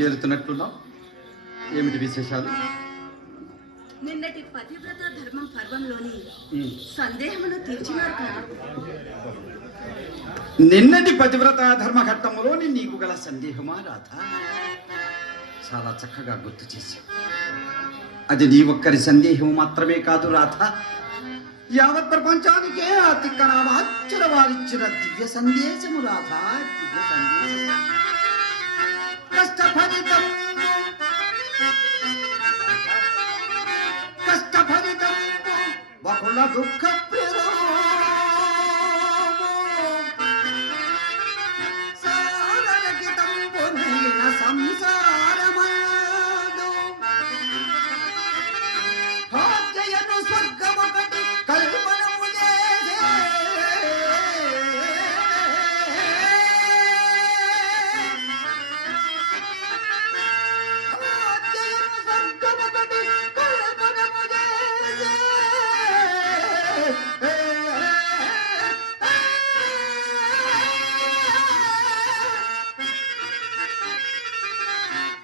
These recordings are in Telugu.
తేలుతున్నట్లున్నావు. ఏమిటి విశేషాలు? నిన్నటి పతివ్రత ధర్మం పర్వంలోని సందేహమును తీర్చినారు కదా. నిన్నటి పతివ్రత ధర్మఘట్టములోని నీకు గల సందేహమా రాధ? చాలా చక్కగా గుర్తు చేశావు. అది నీ ఒక్కరి సందేహం మాత్రమే కాదు రాధ, యావత్ ప్రపంచానికే ఆ తిక్కనామాచ్చుల వారిచ్చిన దివ్య సందేశము రాధ. దివ్య సందేశం కష్టఫలితం బహుళ దుఃఖ సంసారమాడు భాగ్యను స్వర్గమొకటి కల్పనము చేసే భాగ్యను స్వర్గమొకటి కల్పనము చేసే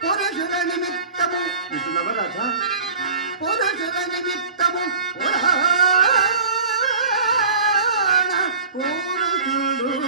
పురుషుల నిమిత్తము ఇటునవరాధ పురుషుల నిమిత్తము పురాణ పురుషుడు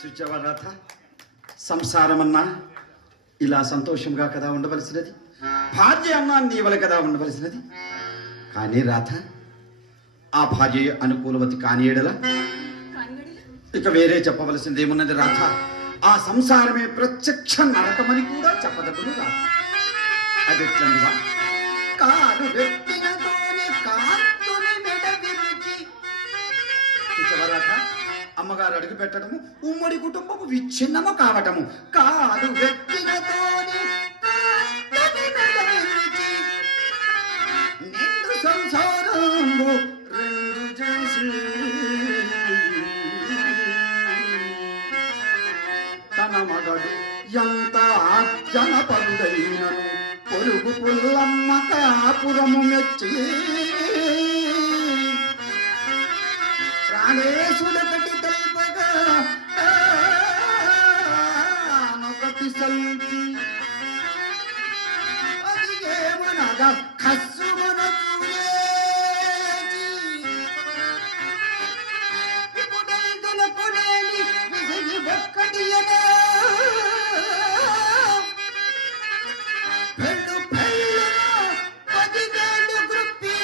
చూచావా రాధ, సంసారమన్నా ఇలా సంతోషంగా కదా ఉండవలసినది, భార్య అన్నా నీవల కదా ఉండవలసినది. కానీ రాధ, ఆ భార్య అనుకూలవతి కాని ఎడల ఇక వేరే చెప్పవలసింది ఏమున్నది రాధ? ఆ సంసారమే ప్రత్యక్ష నరకమని కూడా చెప్పదగును రాధ. అది ఎట్లందివా? కాలు వ్యక్తిగతోనే కాంతుని మెడ విరిచి చూచావా రాధ, అమ్మగారు అడుగు పెట్టడము ఉమ్మడి కుటుంబము విచ్ఛిన్నము కావటము. కాదు వ్యక్తిగతోని నిండు సంసారము రెండు చేసి తన మగడు ఎంత జనపరుడైనను పొరుగు పుల్లమ్మ కాపురము మెచ్చి ప్రాణేశుడకటి తెలుపగా తానొకటి సల్పి అదిగేమనగా కస్సుమన చూయేచి ఇప్పుడైదులకు నేని విసిగి ఒక్కటియనా పెళ్ళు పెళ్ళున 10,000 గ్రుప్పి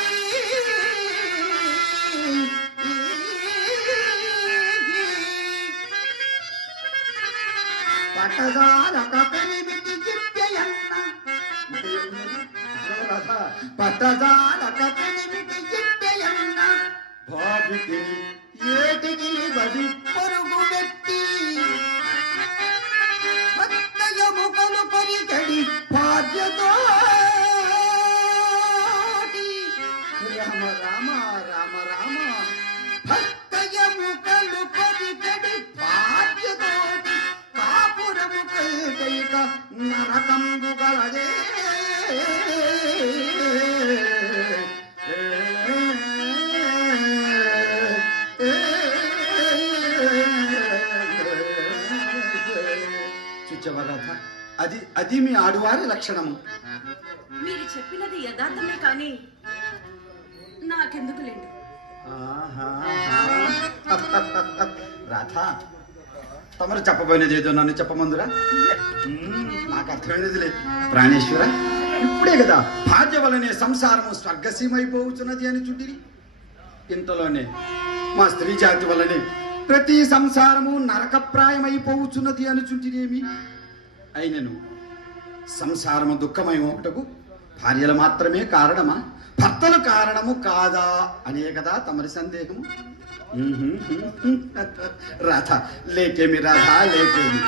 పట్టదారక పెనిమిటి జిప్యయన్న పట్టదారక పెనిమిటి జిప్యయన్న భావికి ఏటికి బడి పొరుగు పెట్టి భక్తయముకలు పరిగడి బాధ్యతో రామ రామ రామ రామ భక్తయముకలు పరిగడి బాధ్యతోటి కాపురము కైక నరకంబు గలదే. అది అది మీ ఆడువారి లక్షణము. మీరు చెప్పినది యథార్థమే కానీ నాకెందుకు లేదు. రాధా, తమరు చెప్పబోయినది ఏదో నన్ను చెప్పమందురా. నాకు అర్థమైనది లేదు. ప్రాణేశ్వర, ఇప్పుడే కదా భార్య వలనే సంసారము స్వర్గసీమైపోతున్నది అని చుట్టిరి. ఇంతలోనే మా స్త్రీ జాతి వలనే ప్రతి సంసారము నరకప్రాయమైపోతున్నది అని చుట్టిరేమి. అయినను సంసారము దుఃఖమయమొకటకు భార్యలు మాత్రమే కారణమా, భర్తలు కారణము కాదా అనే కదా తమరి సందేహము. రాధ లేకేమి, రాధ లేకేమి.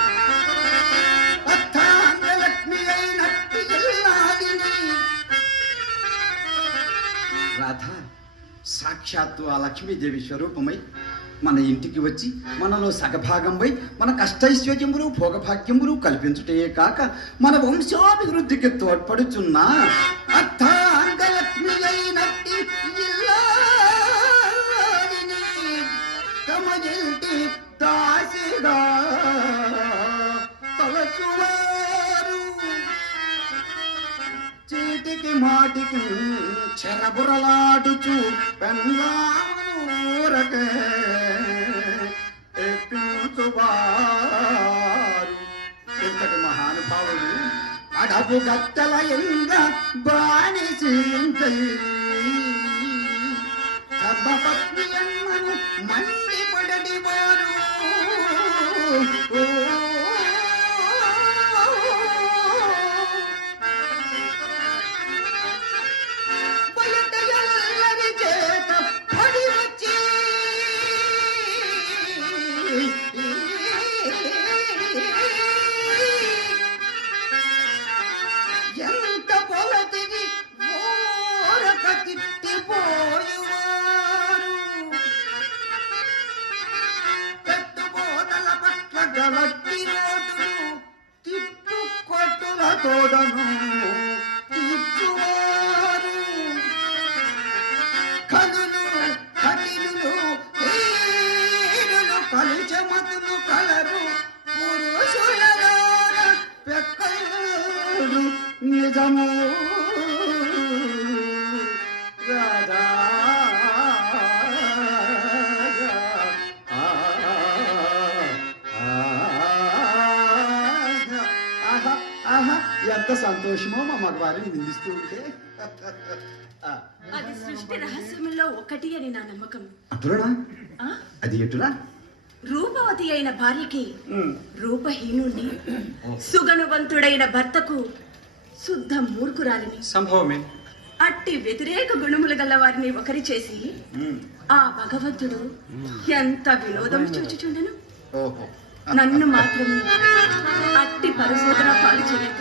రాధ సాక్షాత్తు ఆ లక్ష్మీదేవి స్వరూపమై మన ఇంటికి వచ్చి మనలో సగభాగంపై మన కష్టైశ్వర్యములు భోగభాగ్యములు కల్పించుటే కాక మన వంశాభివృద్ధికి తోడ్పడుచున్న అర్థాంగలక్ష్మి అయినట్టి తమ ఇంటి దాసిగా తలచువారు చీటికి మాటికి చెరబురలాడుచు పెన్లారకే ఎప్పించువారు. ఇంతటి మహానుభావులు అడపు గత్తల ఎంగ బానిసించై ధర్మపత్ని అమ్మను మండిపడటి వారు. ఎంత పొలతివి ఓరక తిట్టిపోయేవారు. పెట్టుబోతల పట్ల గలట్టి రోడ్డును తిట్టు కొట్టుల తోడను తిట్టువారు. కనులు కఠినులు హీనులు కలిచమతులు కలరు పురుషులలో పెక్కలు నిజము. రాధా ఎంత సంతోషమో మా మగవారిని నిందిస్తూ ఉంటే. అది సృష్టి రహస్యములో ఒకటి అని నా నమ్మకం. అటురా, అది ఎటురా? రూపవతి అయిన భార్యకి రూపహీనుణ్ణి, సుగణవంతుడైన భర్తకు శుద్ధ మూర్ఖురాలిని, సంభవమే. అట్టి వ్యతిరేక గుణములు గల వారిని ఒకరి చేసి ఆ భగవంతుడు ఎంత వినోదం చూచుచుండెను. నన్ను మాత్రము అట్టి పరిశోధన పాలు చేయక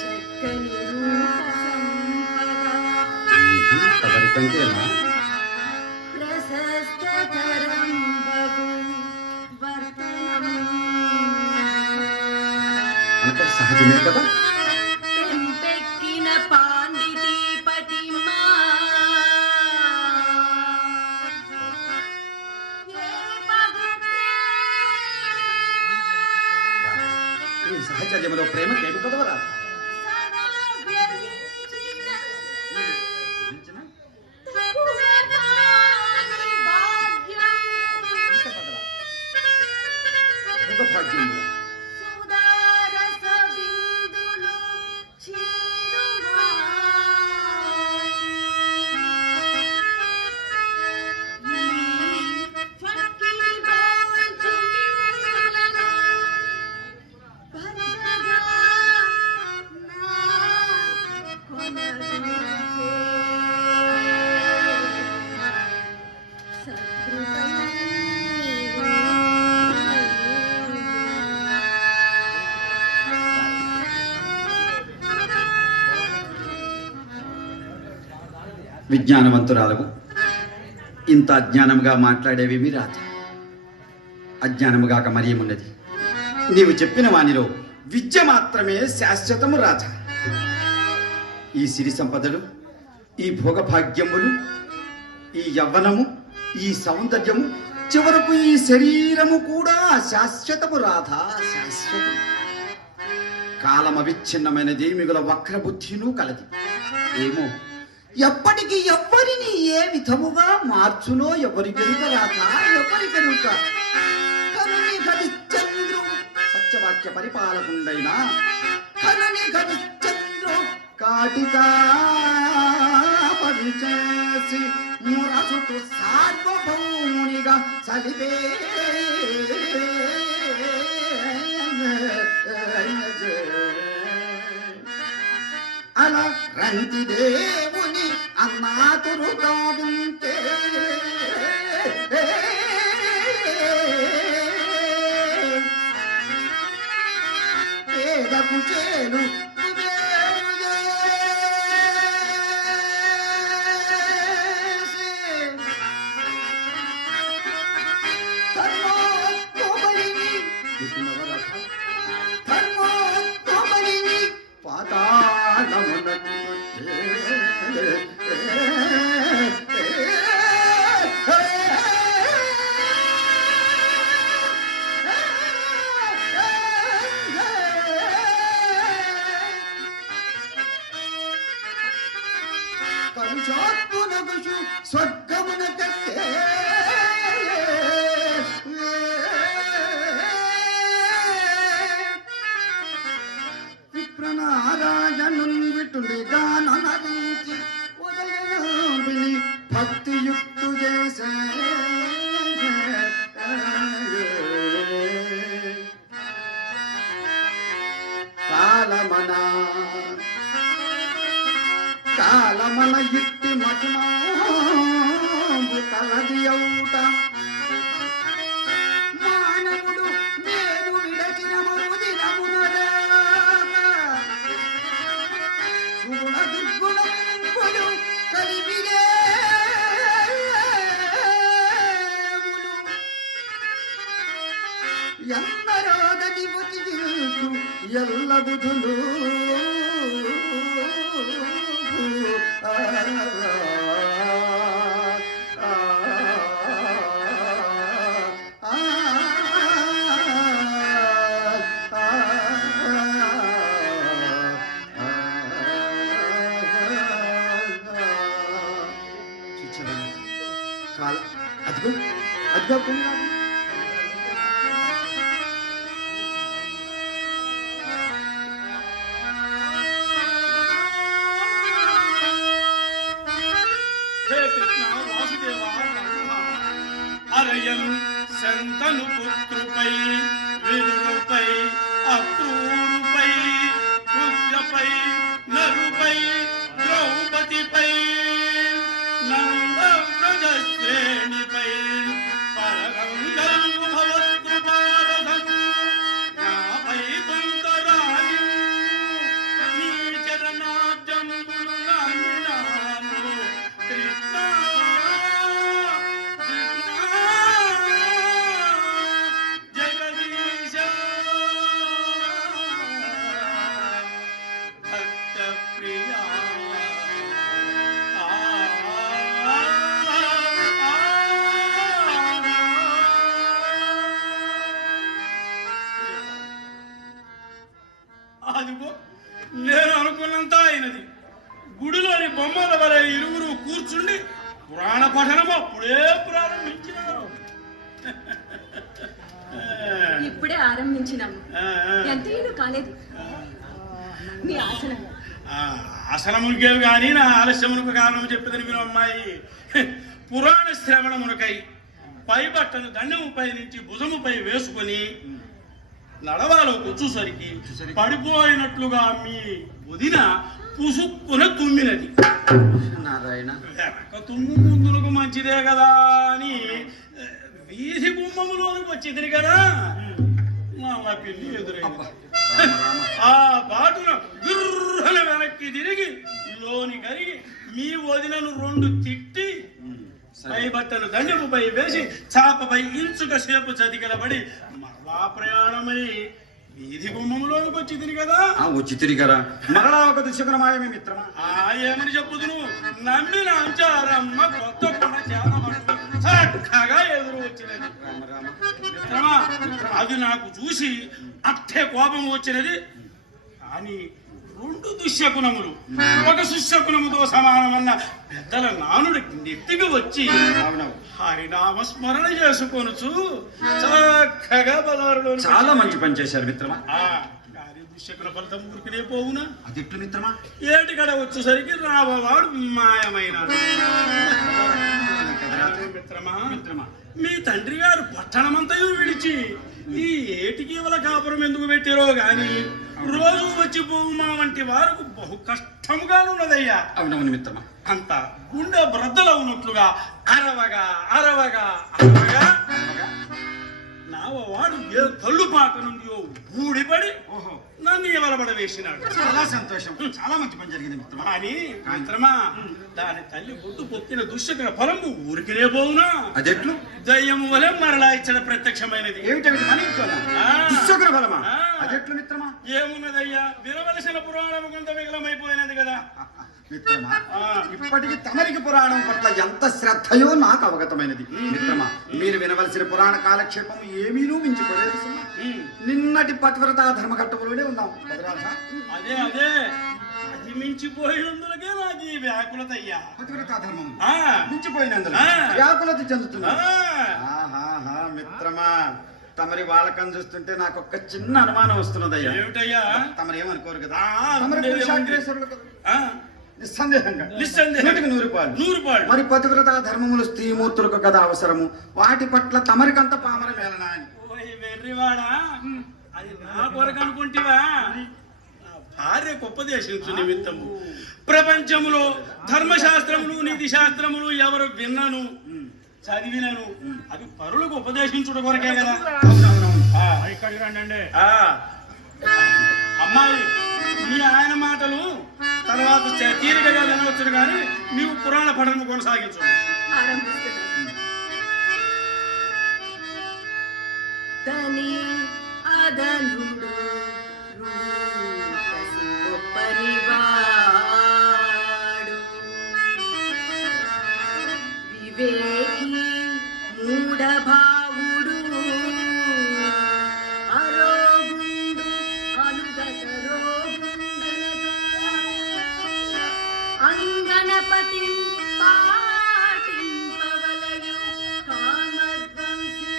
చక్కని రూప సంపద ప్రశస్తతరం బహు వర్తనం అంటే సహజమే కదా. పెంపెక్కిన పాండితి పటిమా సహచర్యములో ప్రేమ కేటు కదవరా. భాగ్యములు విజ్ఞానవంతురాలవు ఇంత అజ్ఞానముగా మాట్లాడేవేమి రాధ. అజ్ఞానముగాక మరియమున్నది. నీవు చెప్పిన వానిలో విద్య మాత్రమే శాశ్వతము రాధ. ఈ సిరి సంపదలు, ఈ భోగభాగ్యములు, ఈ యవ్వనము, ఈ సౌందర్యము, చివరకు ఈ శరీరము కూడా శాశ్వతము రాధ, శాశ్వతము. కాలమవిచ్ఛిన్నమైనది, మిగుల వక్రబుద్ధిను కలది. ఏమో ఎప్పటికి ఎవ్వరిని ఏ విధముగా మార్చునో ఎవరి గెలుక రాత, ఎవరి గెలుక. కనుని గడిచంద్రు సత్యవాక్య పరిపాలకుండైన కనుని గడిచంద్రు కాటికా పరిచేసి మురసుకు సార్వభౌమునిగా సలిపే అలా రంతి దేవుని అన్నాతురు కాదుంటే పేదకు చేను స్వర్గమున కట్టే విప్రనారాయణున్ విటుండిగా ననరించి ఉదయనాభిని భక్తియుక్తు చేసే కాలమన ఇట్టి మహిమాంబు కలది అవుట మానవుడు నేను విడచిన మరుదినమునదా గుణ దుర్గుణంబులు కలివిరే ఎందరోగతి బతికిల్చు ఎల్ల బుధులు అదిగో అదిగో అరయన్ శంతను పుత్రుపై విదురుపై అక్రూరుపై పుత్రపై నరుపై ద్రౌపదిపై నందవ్రజశ్రేణిపై పరగంగల్గు భవత్కృపారథం నాపై తుంతరాలి నీ చరణాబ్జంబులు నామినాము కృష్ణ అదిగో నేను అనుకున్నంత అయినది. గుడిలోని బొమ్మల వలె ఇరువురు కూర్చుండి పురాణ పఠనం అప్పుడే ప్రారంభించినారు. ఇప్పుడే ఆరంభించినాము, ఎంతైనా కాలేదు. నీ ఆసనం ఆసనమునికే గాని నా ఆలస్యమునకు కారణం చెప్పేదని మీరు అమ్మాయి. పురాణ శ్రవణమునకై పై బట్టను దండముపై నుంచి భుజముపై వేసుకొని నడవాలో కూర్చోసరికి పడిపోయినట్లుగా మీ వదిన పుసుక్కున తుమ్మినది. నారాయణ తుమ్ము ముందులకు మంచిదే కదా అని వీధి గుమ్మములోనికి వచ్చింది కదా, మా పిల్లి ఎదురైంది. ఆ బాటున గుర్రల వెనక్కి తిరిగి లోని కరిగి మీ వదినను రెండు తిట్టి పై బట్టలు దండముపై వేసి చాపపై ఇంచుక సేపు చదిగలబడి మరలా ప్రయాణమై వీధి గుమ్మములోనికి వచ్చి తిరిగి కదా. వచ్చి తిరిగారా? మరలా ఒక దుశ్శకునమాయమే మిత్రమా. ఏమని చెప్పుదును, నమ్మిన అంచారమ్మ కొత్త కొన చక్కగా ఎదురు వచ్చినది. మిత్రమా, అది నాకు చూసి అట్టే కోపం వచ్చినది. కానీ రెండు దుశ్శకునములు ఒక సుశకునముతో సమానమన్న పెద్దల నానుడి నెత్తిగా వచ్చి హరినామ స్మరణ చేసుకొనుచు చక్కగా బలవరుడు చాలా మంచి పని చేశారు మిత్రమా. కానీ దుశ్శకుల ఫలితం ఊరికినే పోవునా? అది ఎట్లు మిత్రమా? ఏటికడ వచ్చేసరికి రాబవాడు మాయమైనాడు. మిత్రమా, మీ తండ్రి గారు పట్టణమంతయు విడిచి ఈ ఏటికి వల కాపురం ఎందుకు పెట్టారో గాని రోజు వచ్చి పోవు మా వంటి వారికి బహు కష్టముగానున్నదయ్యా. అవునవును మిత్రమా. అంత గుండె బ్రద్దలు ఉన్నట్లుగా అరవగా అరవగా అరవగా నావవాడు ఏ కళ్ళు పాక నుండి ఊడిపడి నన్ను ఎవరబడ వేసినాడు. చాలా సంతోషం, చాలా మంచి పని జరిగింది మిత్రమా. కానీ మిత్రమా, దాని తల్లి గుడ్డు పొత్తిన దుశ్శకుల ఫలము ఊరికినే పోవునా? అదెట్లు? దయ్యము వలె మరలా ఇచ్చట ప్రత్యక్షమైనది. ఏమిటవి దుశ్శకుల ఫలమా? అదెట్లు మిత్రమా? ఏమున్నదయ్యా, వినవలసిన పురాణము కొంత వికలమైపోయినది కదా మిత్రమా. ఇప్పటికి తమరికి పురాణం పట్ల ఎంత శ్రద్ధయో నాకు అవగతమైనది మిత్రమా. మీరు వినవలసిన పురాణ కాలక్షేపం ఏమీనూ మించిపోలేదు. నిన్నటి పతివ్రత ధర్మఘట్టములోనే ఉన్నాం. అదే అదే అది మించిపోయినందులకే నాకు ఈ వ్యాకులత అయ్యా. పతివ్రత ధర్మం మించిపోయినందున వ్యాకులత చెందుతున్నా. మిత్రమా, తమరి వాళ్ళకని చూస్తుంటే నాకు ఒక చిన్న అనుమానం వస్తున్నదయ్యా. ఏమిటయ్యా? తమరు ఏమనుకోరు కదా, నిస్సందేహంగా 100 మరి పతివ్రత ధర్మములు స్త్రీమూర్తులకు కదా అవసరము, వాటి పట్ల తమరికంత పామర మేళనా అని. వెర్రివాడా, అది నా కొరకు అనుకుంటేవా? భార్య ఉపదేశించు నిమిత్తము ప్రపంచములో ధర్మశాస్త్రములు నీతి శాస్త్రములు ఎవరు విన్నను చదివినను అవి పరులకు ఉపదేశించుట కొరకే కదా. ఇక్కడికి రండి. అమ్మాయి, మీ ఆయన మాటలు తర్వాత తీరికగా వినవచ్చును కానీ నీవు పురాణ పఠనం కొనసాగించు. తని అదనుడు పరివాడు వివేకి మూఢభావుడు అరోగుండు అనుగత రోగుండనగా అంగనపతి పాటింపవలయు కామధ్వంసి.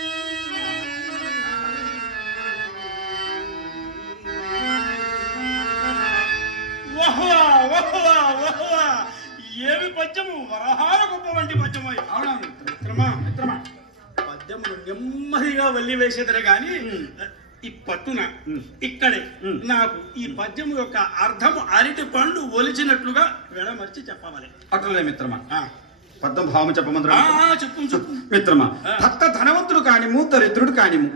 ఏమి పద్యము, వరహాల గొప్ప వంటి పద్యము. మిత్రమా, పద్యములు నెమ్మదిగా వల్లి వేసేదరే గాని ఈ పట్టున ఇక్కడే నాకు ఈ పద్యము యొక్క అర్థము అరటి పండు ఒలిచినట్లుగా వెడమర్చి చెప్పవాలి. అట్లనే మిత్రమా, పద్యం భావము చెప్పమంటారా? చెప్పు మిత్రమా. భర్త ధనవంతుడు కానిము దరిద్రుడు కానిము.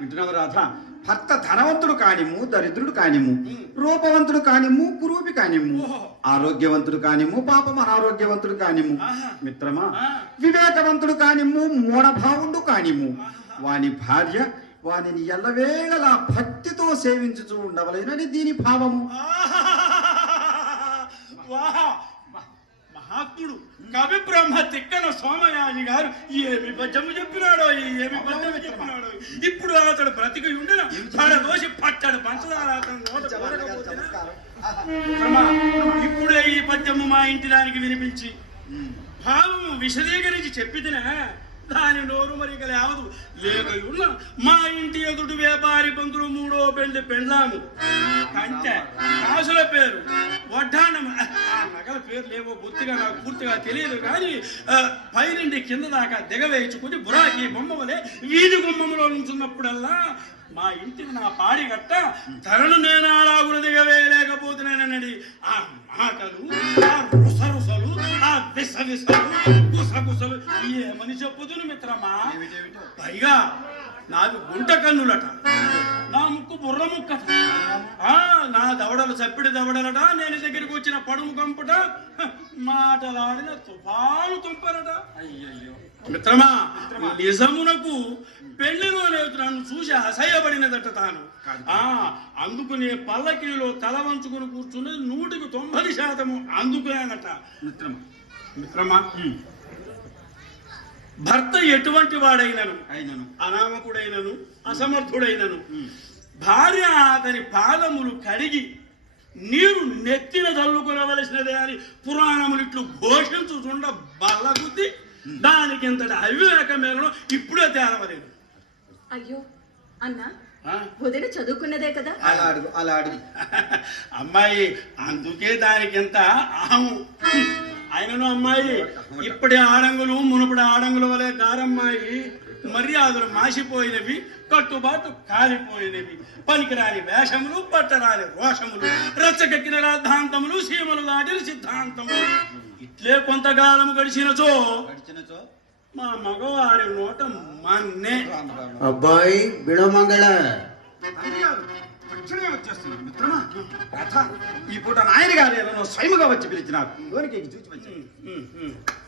వింటున్నావు రాధా? భర్త ధనవంతుడు కానిము దరిద్రుడు కానిము, రూపవంతుడు కానిము కురూపి కానిము, ఆరోగ్యవంతుడు కానిము పాపం అనారోగ్యవంతుడు కానిము. మిత్రమా, వివేకవంతుడు కానిము మూఢభావుడు కానిము, వాని భార్య వానిని ఎల్లవేళలా భక్తితో సేవించుచూ ఉండవలేనని దీని భావము. మహాత్ముడు కవి బ్రహ్మ తిక్కన సోమయాజి గారు ఏమి పద్యము చెప్పినాడో, ఏమి పద్యము చెప్పినాడో. ఇప్పుడు అతడు బ్రతికి ఉండిన పడదోసి పట్టడు పంచదార ఇప్పుడే ఈ పద్యము మా ఇంటి దానికి వినిపించి భావము విశదీకరించి చెప్పిదినా దాని నోరు మరిక లేవదు. లేకయున్న మా ఇంటి ఎదుటి వ్యాపారి పంతులు మూడో పెండ్లాము కంచె కాసుల పేరు వడ్డాణం, ఆ నగల పేరు లేవో బొత్తిగా నాకు పూర్తిగా తెలియదు కానీ పైనుండి కింద దాకా దిగవేయించుకుని బురాకి బొమ్మ వలె వీధి గుమ్మములో నుంచున్నప్పుడల్లా మా ఇంటికి నా పాడి గట్ట ధరను నేను అలాగున దిగవేయలేకపోతున్నానని ఆ మాటలు, ఆ రుసరుసలు, ఆ విసవిసలు గుసగుసలు ఏమని చెప్పుదును మిత్రమా. పైగా నాకు గుంట కన్నులట, నా ముక్కు బుర్ర ముక్కట, నా దవడలు చప్పిడి దవడలట, నేను దగ్గరికి వచ్చిన పడుము కంపుట, మాటలాడిన తుఫాను తుంపరట. మిత్రమా, నిజమునకు పెళ్లిలో నన్ను చూసి అసహ్యపడినదట తాను. అందుకునే పల్లకీలో తల వంచుకుని కూర్చుని 190% అందుకునేనట. మిత్రమా, భర్త ఎటువంటి వాడైనను అనామకుడైనను అసమర్థుడైనను భార్య అతని పాదములు కడిగి నీరు నెత్తిన చల్లుకునవలసినదే అని పురాణములు ఇట్లు ఘోషించుచుండ బల్లగుద్ది దానికి ఇంతటి అవివేకమేలను ఇప్పుడే తేలవలేదు. అయ్యో అన్నా, ఆ? వదిన చదువుకున్నదే కదా. అలా అడుగు. అమ్మాయి అందుకే దానికి ఎంత అహము. ఆయనను అమ్మాయి ఇప్పటి ఆడంగులు మునుపటి ఆడంగుల వలె కారమ్మాయి. మర్యాదలు మాసిపోయినవి, కట్టుబాటు కాలిపోయినవి, పనికిరాని వేషములు, పట్టరాని రోషములు, రచ్చకెక్కిన రాద్ధాంతములు, సీమలు దాటిన సిద్ధాంతములు. ఇట్లే కొంతకాలం గడిచినచో మా మగవారి నోట మన్నే. అబ్బాయి బిడమంగళ తక్షణమే వచ్చేస్తున్నాను మిత్రమా. రాధ, ఈ పూట నాయన గారు స్వయముగా వచ్చి పిలిచినారు. లోనికి చూసి వచ్చాను.